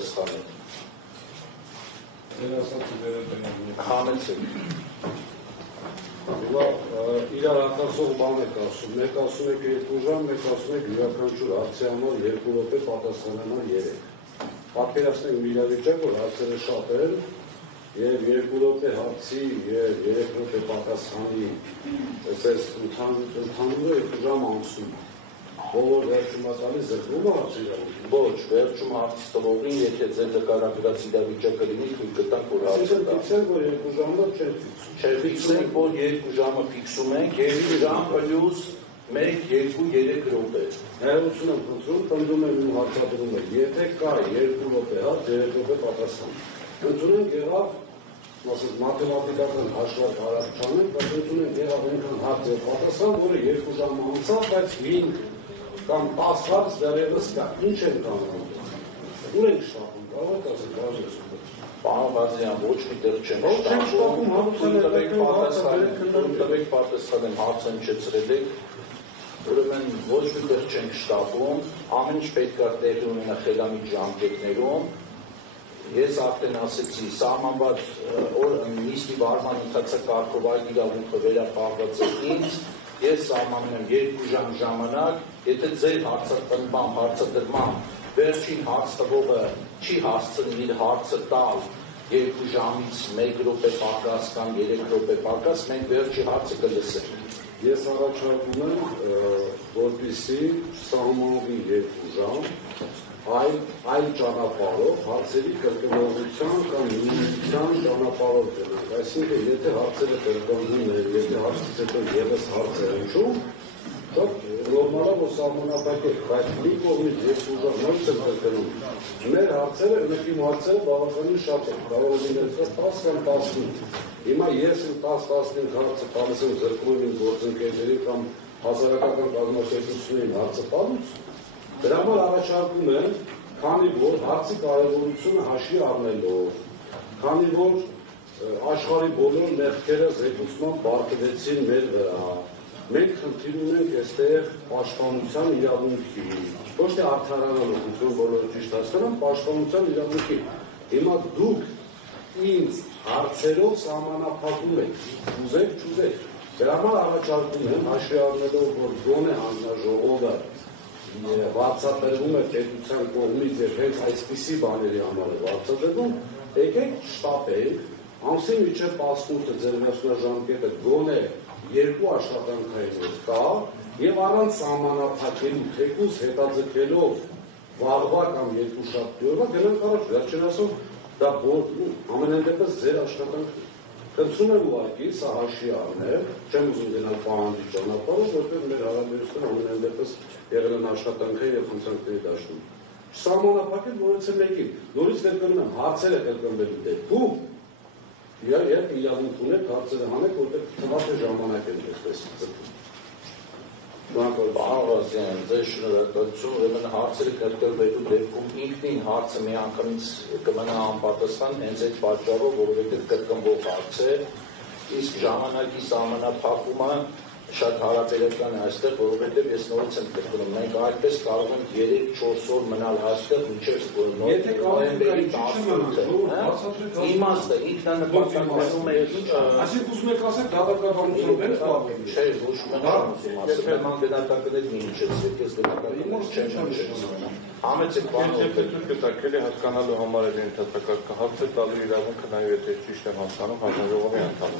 պատասխանել։ Համեցեք։ Իրար հակասող բան եք ասում, մեկ ասում եք 2 ժամ, մեկ ասում եք յուրաքանչյուր հարցի համար 2 րոպե պատասխանանալ 3։ Պատկերացնենք մի իրավիճակ, որ հարցերը շատ են, եւ 2 րոպե հարցի եւ 3 րոպե պատասխանի, այսպես ընդհանուր 2 ժամ անցում։ Բոլոր վերջում ասալի զրկվում է հարցի իրավիճակը։ Ոչ, վերջում հարց տվողին, եթե ձեր նկարագրած իրավիճակը լինի, թույլ կտանք, որ հարցը տա։ Ֆիքսենք, որ 2 ժամը չէ։ Ֆիքսենք, որ 2 ժամը ֆիքսում ենք, 2 ժամ պլյուս 1, 2, 3 րոպե։ Հայրություն եմ խնդրում, պնդում եմ ու հարցադրում եմ, եթե կա 2 րոպե հարց, 3 րոպե պատասխան։ Ընդունենք եղավ, ասես մաթեմատիկական հաշվարկ հարց չանենք, բայց ընդունենք եղավ այնքան հարց եւ պատասխան, որը 2 ժամ անցավ, բայց 5 կամ 10 հարց դեռևս կա։ Ինչ ենք անում։ Ուր ենք շտապում, կարող եք ասել, կարող եք ասել։ Պարոն Ղազարյան, ոչ մի տեղ չեմ շտապում, տվեք պատասխանեմ, հարց հնչեցրել եք, ուրեմն ոչ մի տեղ չենք շտապում, ամեն ինչ պետք է տեղի ունենա խելամիտ ժամկետներում։ Ես արդեն ասեցի, սահմանված նիստի վարման ընթացակարգով այդ իրավունքը վերապահված է ինձ, ես սահմանում եմ 2 ժամ ժամանակ, եթե ձեր հարցադրման վերջին հարց տվողը չի հասցնի իր հարցը տալ 2 ժամից 1 րոպե պակաս կամ 3 րոպե պակաս, մենք վերջի հարցը կլսենք։ Ես առաջարկում եմ, որպեսզի սահմանվի 2 ժամ, այլ ճանապարհով հարցերի կրկնողության կամ նույնության ճանապարհով գնանք։ Այսինքն, եթե հարցերը կրկնվում են, եթե հարցից հետո ևս հարց է հնչում, նորմալ է, որ սահմանափակեք, բայց մի կողմից 2 ժամ նույնիսկ են կրկնում։ Մեր հարցերը, մեկի հարցերը բավականին շատ են, կարող է լինել 10 կամ 15։ Հիմա ես 10-15 հարցը տալիս եմ զրկվում իմ գործընկերների կամ հասարակական կազմակերպություններին հարցը տալուց, դրա համար առաջարկում եմ, քանի որ հարցի կարևորությունը հաշվի առնելով, քանի որ աշխարհի բոլոր մեղքերը զեկուցման բարձրացին մեր վրա, մենք խնդիր ունենք այստեղ պաշտպանության իրավունքի, ոչ թե արդարանալու, բոլորը ճիշտ հասկանան, պաշտպանության իրավունքի։ Հիմա դուք ինձ հարցերով սահմանափակում եք, ուզեք, չուզեք։ Դրա համար առաջարկում եմ, հաշվի առնելով, որ գոնե հանձնաժողովը վարձատրվում է պետության կողմից եւ հենց այսպիսի բաների համար է վարձատրվում, եկեք շտապենք, ամսի միջև 18-ը ձեր վերջնաժամկետը գոնե 2 աշխատանքային օր կա եւ առանց սահմանափակելու, թեկուզ հետաձգելով վաղվա կամ երկուշաբթի օրվա գնանք առաջ, վերջին ասում դա ամենայն դեպս ձեր աշխատանքն է։ Խնդրում եմ ուղղակի սա հաշվի առնել, չեմ ուզում գնալ պահանջի ճանապարհով, որտեղ մեր հարաբերությունը ամենայն դեպս եղել են աշխատանքային եւ ֆունկցիաների դաշտում։ Սահմանափակել որից է մեկին, նորից կրկնում եմ, հարցերը կրկնվելու դեպքում երբ իրավունք ունեք հարցերը հանեք, որտեղ թվաց է ժամանակ են այսպես ծրվում։ Պարոն Ղազարյան, ձեր շնորհակալություն, ուրեմն հարցերը կրկնվելու դեպքում ինքնին հարցը միանգամից կմնա անպատասխան հենց այդ պատճառով, որովհետև կրկնվող հարց է, իսկ ժամանակի սահմանափակումը շատ հարաբերական է այստեղ, որովհետև ես նորից եմ կրկնում, մենք այդպես կարող ենք 3-4 օր մնալ այստեղ մինչև նոյեմբերի 18-ը։ Իմաստը ինքնանպատականում է։ Այսինքն ուզում եք ասել դատական են զբաղվում։ Չէ, ոչ մնալ ուզում ասել, նման գնահատակներ մի հնչեցրեք, ես գնահատակներ չեմ հնչեցնում։ Համեցեք բանը կտակ էլի հասկանալու համար էլ ընդհանրակարգ հարցը տալու իրավունքը նաև եթե ճիշտ եմ հասկանում հանձնաժողովի անդամ